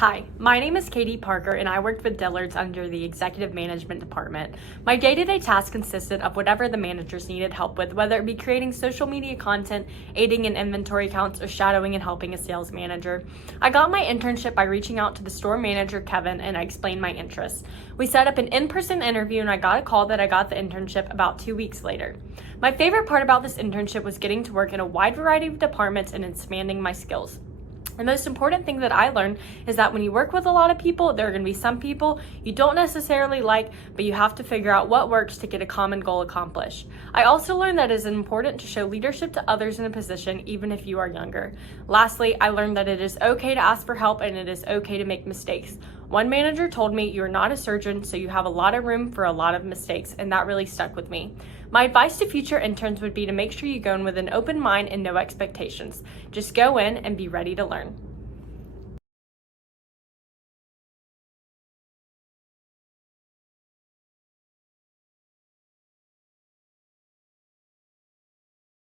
Hi, my name is Cadie Parker and I worked with Dillard's under the Executive Management Department. My day-to-day tasks consisted of whatever the managers needed help with, whether it be creating social media content, aiding in inventory counts, or shadowing and helping a sales manager. I got my internship by reaching out to the store manager, Kevin, and I explained my interests. We set up an in-person interview and I got a call that I got the internship about 2 weeks later. My favorite part about this internship was getting to work in a wide variety of departments and expanding my skills. The most important thing that I learned is that when you work with a lot of people, there are going to be some people you don't necessarily like, but you have to figure out what works to get a common goal accomplished. I also learned that it is important to show leadership to others in a position, even if you are younger. Lastly, I learned that it is okay to ask for help and it is okay to make mistakes. One manager told me, "You are not a surgeon, so you have a lot of room for a lot of mistakes," and that really stuck with me. My advice to future interns would be to make sure you go in with an open mind and no expectations. Just go in and be ready to learn.